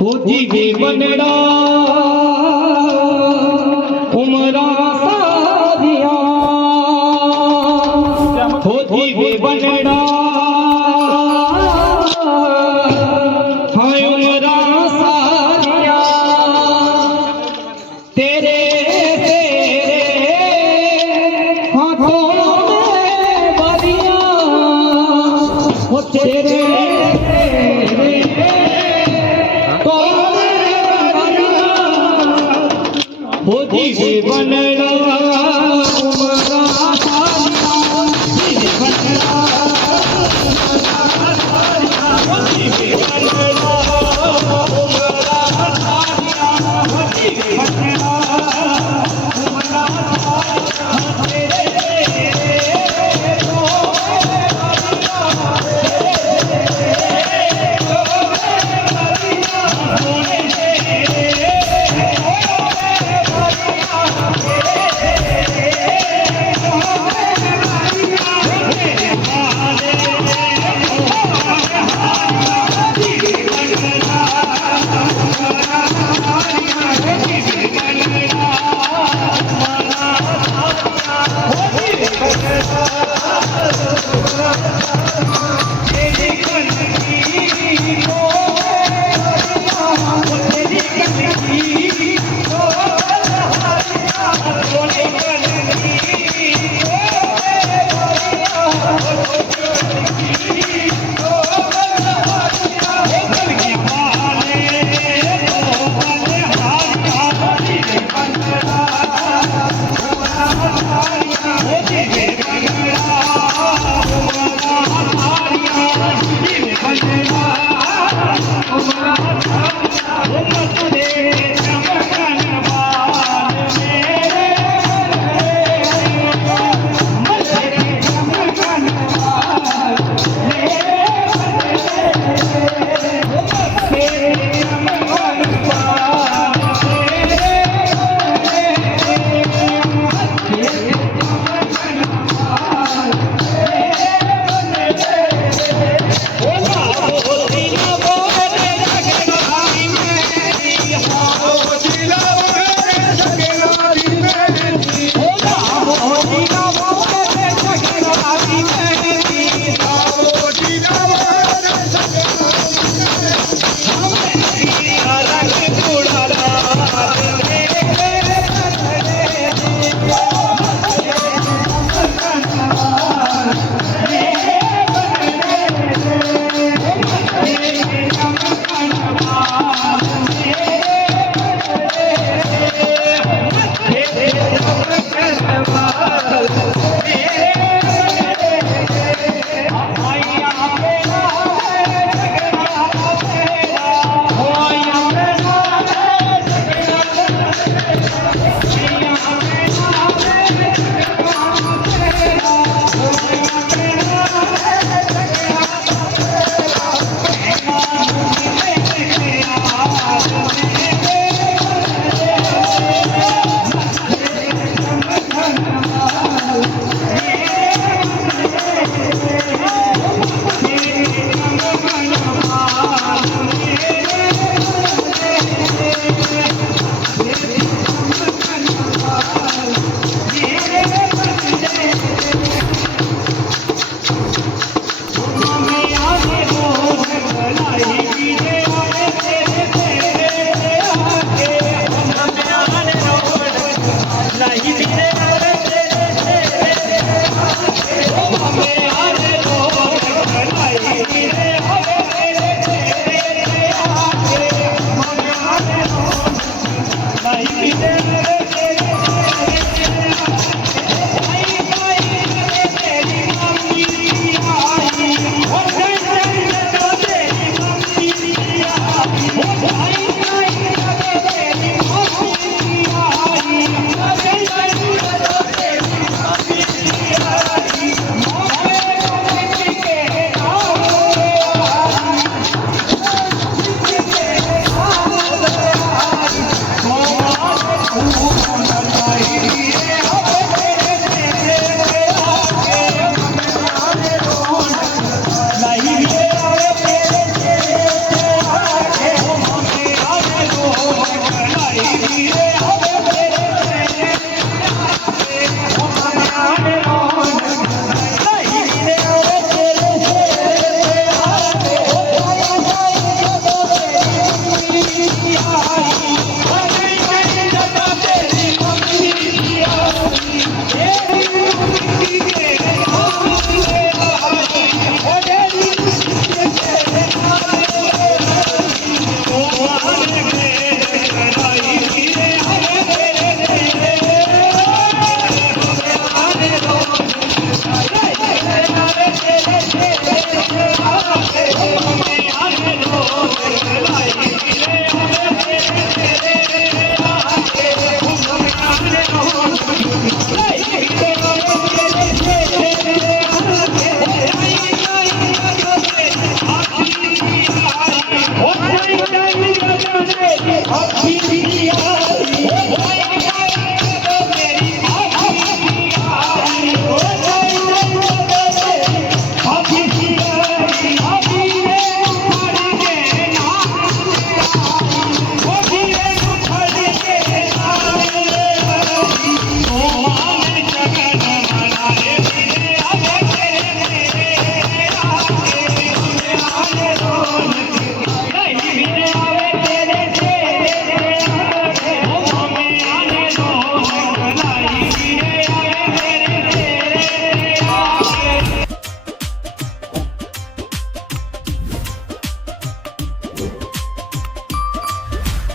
હોજી બનડા.